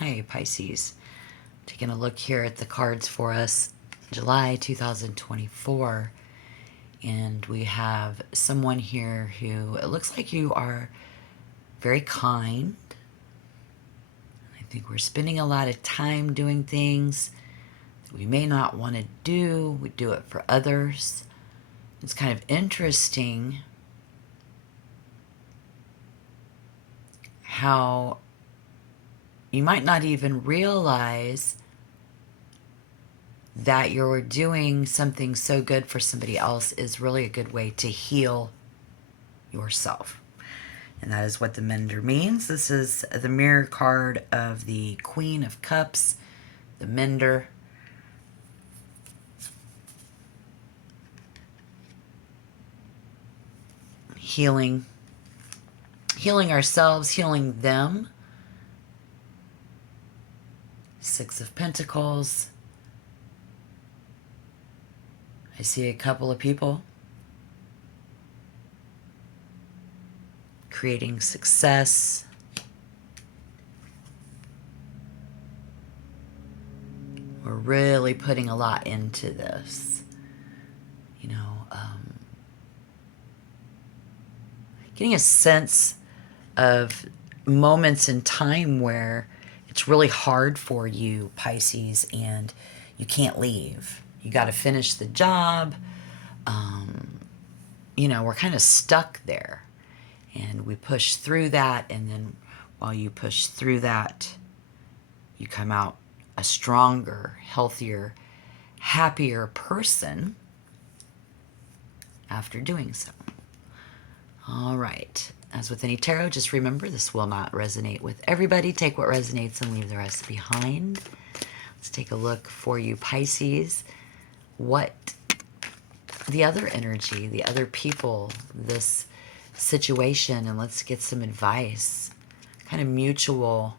Hi, Pisces. Taking a look here at the cards for us, July 2024. And we have someone here who, it looks like you are very kind. I think we're spending a lot of time doing things that we may not want to do. We do it for others. It's kind of interesting how you might not even realize that you're doing something so good for somebody else is really a good way to heal yourself. And that is what the Mender means. This is the mirror card of the Queen of Cups, the Mender. Healing ourselves, healing them. Six of Pentacles. I see a couple of people creating success. We're really putting a lot into this. You know, getting a sense of moments in time where it's really hard for you, Pisces, and you can't leave. You got to finish the job. You know, we're kind of stuck there. And we push through that, and then while you push through that, you come out a stronger, healthier, happier person after doing so. All right. As with any tarot, just remember this will not resonate with everybody. Take what resonates and leave the rest behind. Let's take a look for you, Pisces. What the other energy, the other people, this situation, and let's get some advice. Kind of mutual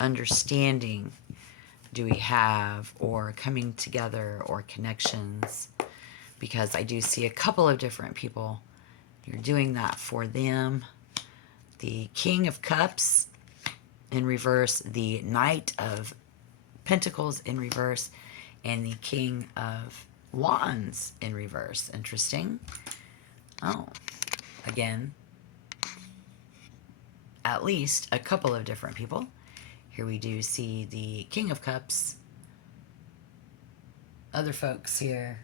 understanding do we have, or coming together, or connections? Because I do see a couple of different people. You're doing that for them. The King of Cups in reverse, the Knight of Pentacles in reverse, and the King of Wands in reverse. Interesting. Oh, again, at least a couple of different people. Here we do see the King of Cups. Other folks here.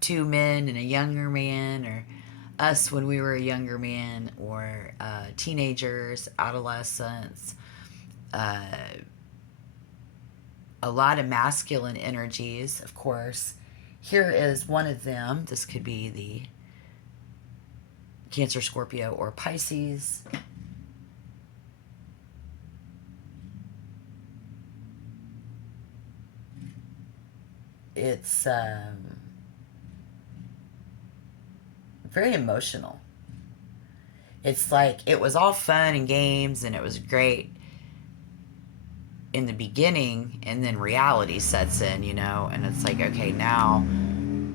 Two men and a younger man, or us when we were a younger man, or teenagers, adolescents. A lot of masculine energies, of course. Here is one of them. This could be the Cancer, Scorpio, or Pisces. It's very emotional. It's like it was all fun and games and it was great in the beginning, and then reality sets in, you know, and it's like, okay, now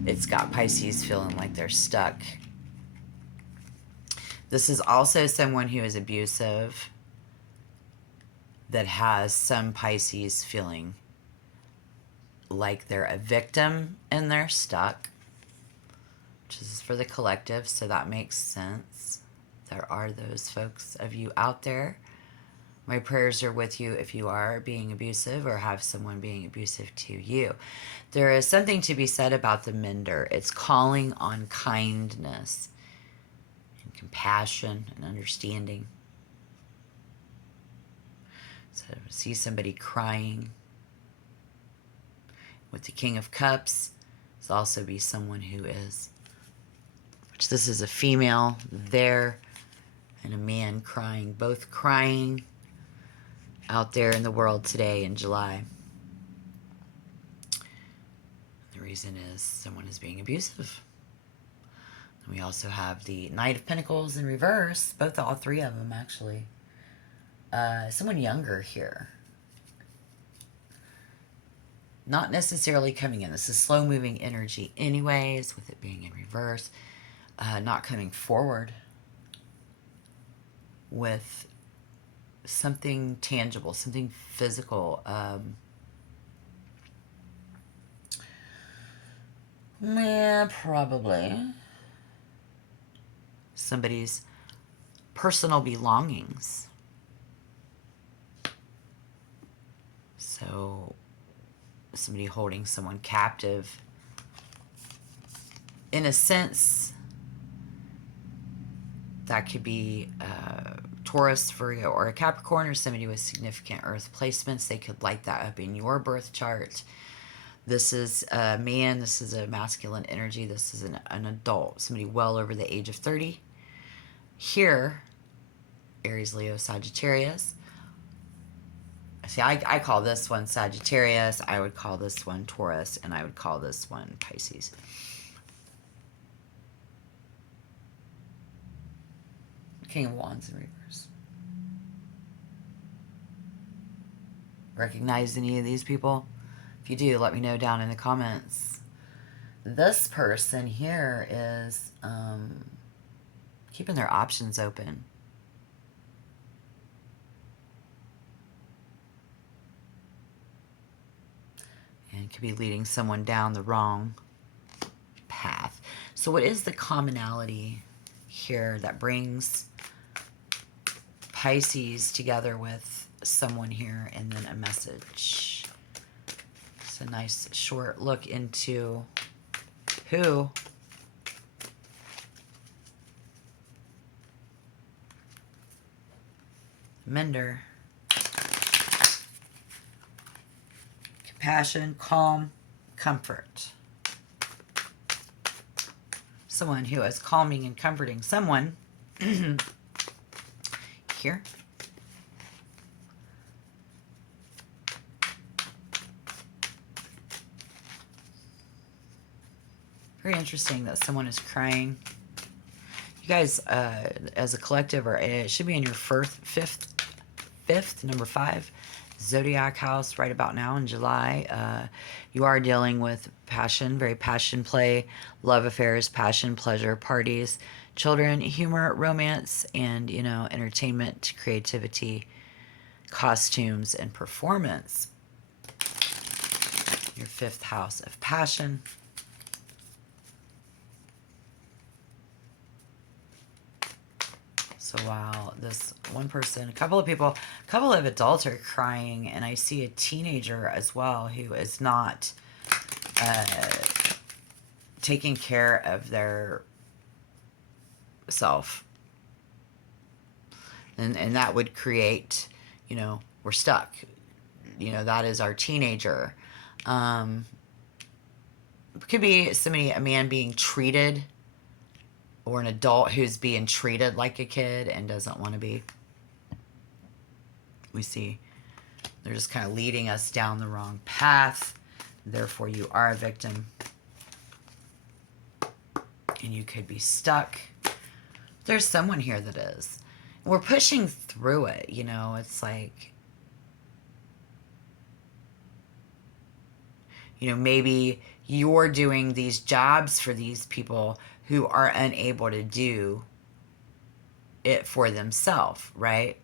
it's got Pisces feeling like they're stuck. This is also someone who is abusive that has some Pisces feeling like they're a victim and they're stuck, which is for the collective, so that makes sense. There are those folks of you out there. My prayers are with you if you are being abusive or have someone being abusive to you. There is something to be said about the Mender. It's calling on kindness and compassion and understanding. So see somebody crying. With the King of Cups, this also be someone who is, which this is a female there, and a man crying, both crying out there in the world today in July. The reason is someone is being abusive. And we also have the Knight of Pentacles in reverse, all three of them actually. Someone younger here. Not necessarily coming in. This is slow-moving energy anyways, with it being in reverse. Not coming forward with something tangible, something physical. Yeah, probably somebody's personal belongings. So somebody holding someone captive. In a sense, that could be Taurus for you, or a Capricorn, or somebody with significant earth placements. They could light that up in your birth chart. This is a man. This is a masculine energy. This is an adult, somebody well over the age of 30. Here, Aries, Leo, Sagittarius. See, I call this one Sagittarius. I would call this one Taurus, and I would call this one Pisces. King of Wands in reverse. Recognize any of these people? If you do, let me know down in the comments. This person here is keeping their options open. And could be leading someone down the wrong path. So what is the commonality here that brings Pisces together with someone here, and then a message? It's a nice short look into who Mender. Compassion, calm, comfort. Someone who is calming and comforting someone here. Very interesting that someone is crying. You guys, as a collective, or it should be in your fifth, number 5, Zodiac house right about now in July. You are dealing with passion, very passion play, love affairs, passion, pleasure, parties, children, humor, romance, and, you know, entertainment, creativity, costumes, and performance. Your 5th house of passion. So while this one person, a couple of adults are crying, and I see a teenager as well who is not taking care of their self. And that would create, you know, we're stuck. You know, that is our teenager. It could be a man being treated, or an adult who's being treated like a kid and doesn't want to be. We see they're just kind of leading us down the wrong path. Therefore, you are a victim. And you could be stuck. There's someone here that is. We're pushing through it, you know. It's like, you know, maybe you're doing these jobs for these people who are unable to do it for themselves, right?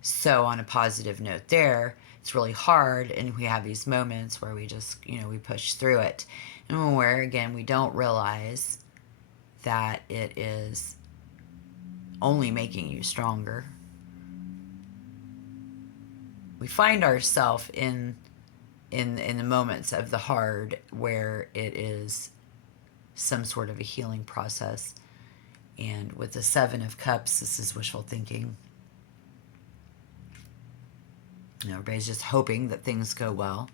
So on a positive note there, it's really hard, and we have these moments where we just, you know, we push through it. And where, again, we don't realize that it is only making you stronger. We find ourselves in the moments of the hard where it is some sort of a healing process. And with the 7 of Cups, this is wishful thinking. You know, everybody's just hoping that things go well,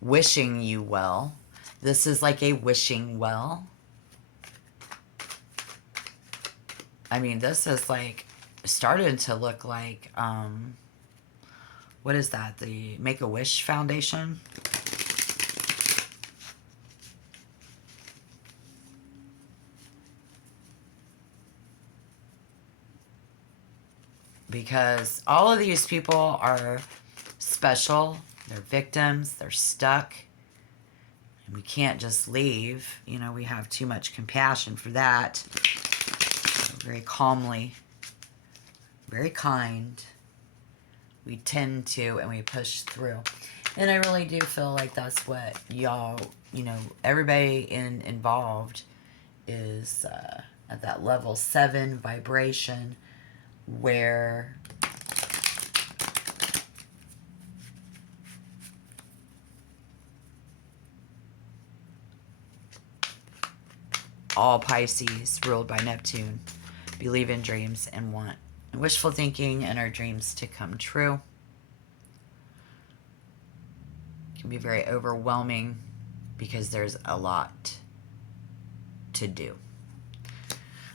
wishing you well. This is like a wishing well. I mean, this is like started to look like, what is that? The Make-A-Wish Foundation? Because all of these people are special. They're victims. They're stuck. And we can't just leave. You know, we have too much compassion for that. So very calmly, very kind. We tend to, and we push through. And I really do feel like that's what y'all, everybody involved is at that level 7 vibration where all Pisces ruled by Neptune believe in dreams and want wishful thinking and our dreams to come true. It can be very overwhelming because there's a lot to do.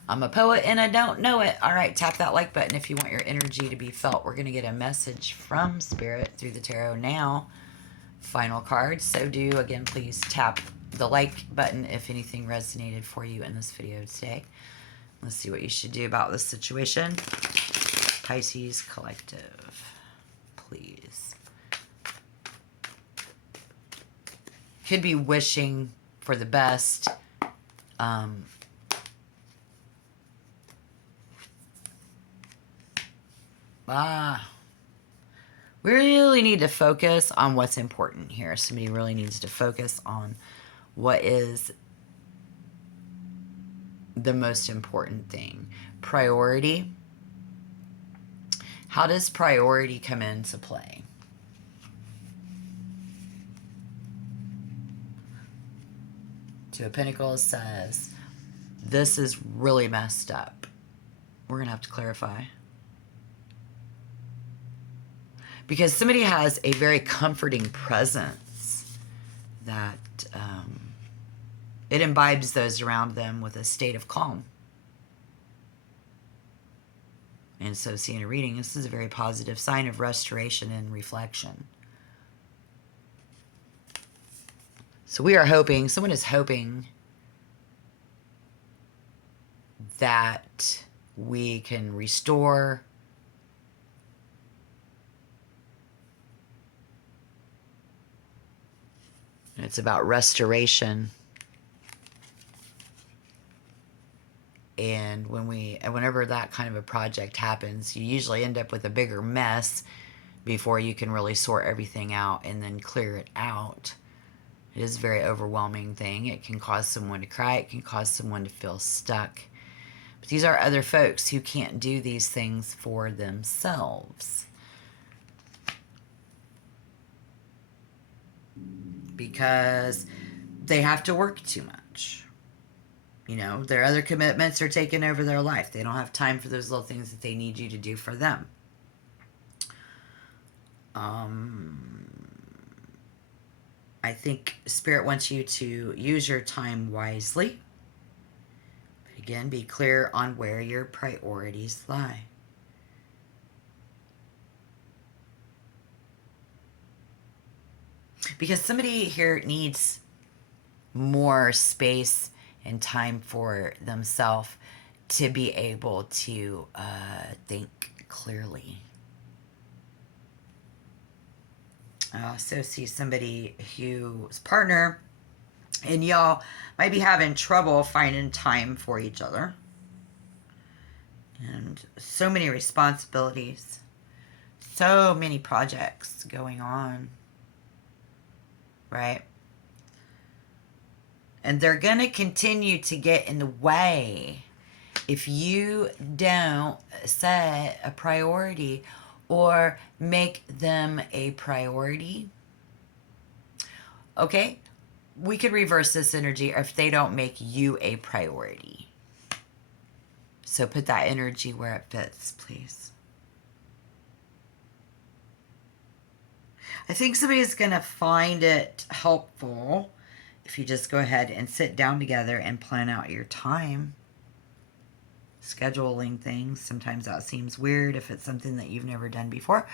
I'm a poet and I don't know it. All right, tap that like button if you want your energy to be felt. We're going to get a message from Spirit through the tarot now. Final card. So do, again, please tap the like button if anything resonated for you in this video today. Let's see what you should do about this situation. Pisces Collective, please. Could be wishing for the best. We really need to focus on what's important here. Somebody really needs to focus on what is the most important thing. Priority. How does priority come into play? Two of Pentacles says, this is really messed up. We're going to have to clarify. Because somebody has a very comforting presence that it imbibes those around them with a state of calm. And so seeing a reading, this is a very positive sign of restoration and reflection. So we are hoping, someone is hoping that we can restore and it's about restoration. And whenever that kind of a project happens, you usually end up with a bigger mess before you can really sort everything out and then clear it out. It is a very overwhelming thing. It can cause someone to cry. It can cause someone to feel stuck. But these are other folks who can't do these things for themselves. Because they have to work too much. Their other commitments are taking over their life. They don't have time for those little things that they need you to do for them. I think Spirit wants you to use your time wisely. But again, be clear on where your priorities lie. Because somebody here needs more space and time for themselves to be able to think clearly. I also see somebody whose partner and y'all might be having trouble finding time for each other. And so many responsibilities, so many projects going on, right? And they're going to continue to get in the way if you don't set a priority or make them a priority. Okay? We could reverse this energy if they don't make you a priority. So put that energy where it fits, please. I think somebody's going to find it helpful if you just go ahead and sit down together and plan out your time. Scheduling things. Sometimes that seems weird if it's something that you've never done before.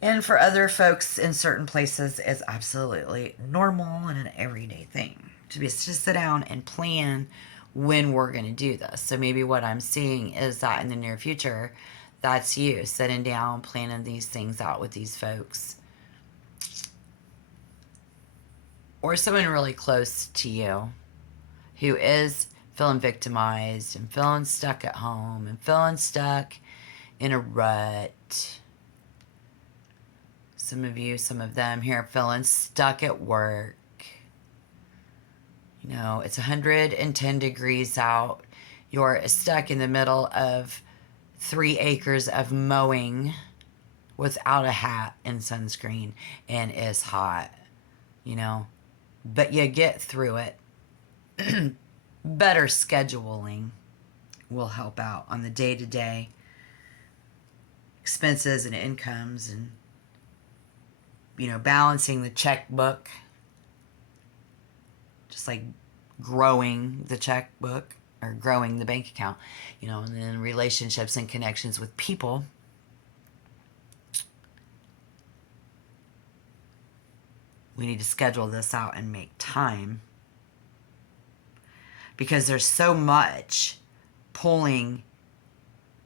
And for other folks in certain places, it's absolutely normal and an everyday thing to just sit down and plan when we're going to do this. So maybe what I'm seeing is that in the near future, that's you sitting down, planning these things out with these folks. Or someone really close to you who is feeling victimized and feeling stuck at home and feeling stuck in a rut. Some of you, some of them here feeling stuck at work. You know, it's 110 degrees out. You're stuck in the middle of 3 acres of mowing without a hat and sunscreen, and it's hot, you know. But you get through it. Better scheduling will help out on the day-to-day expenses and incomes, and, you know, balancing the checkbook, just like growing the checkbook or growing the bank account, you know, and then relationships and connections with people. We need to schedule this out and make time, because there's so much pulling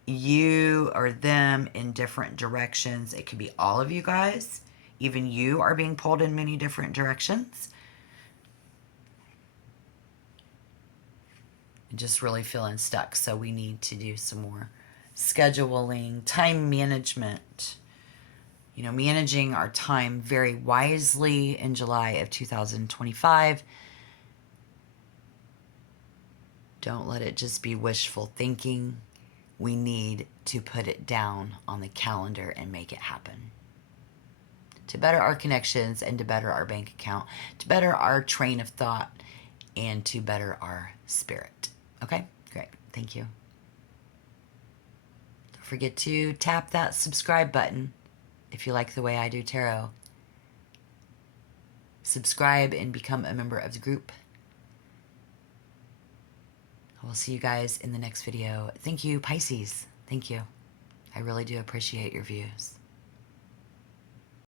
you or them in different directions. It could be all of you guys. Even you are being pulled in many different directions. And just really feeling stuck. So we need to do some more scheduling, time management. You know, managing our time very wisely in July of 2025. Don't let it just be wishful thinking. We need to put it down on the calendar and make it happen. To better our connections and to better our bank account, to better our train of thought, and to better our spirit. Okay? Great. Thank you. Don't forget to tap that subscribe button if you like the way I do tarot. Subscribe and become a member of the group. I will see you guys in the next video. Thank you, Pisces. Thank you. I really do appreciate your views.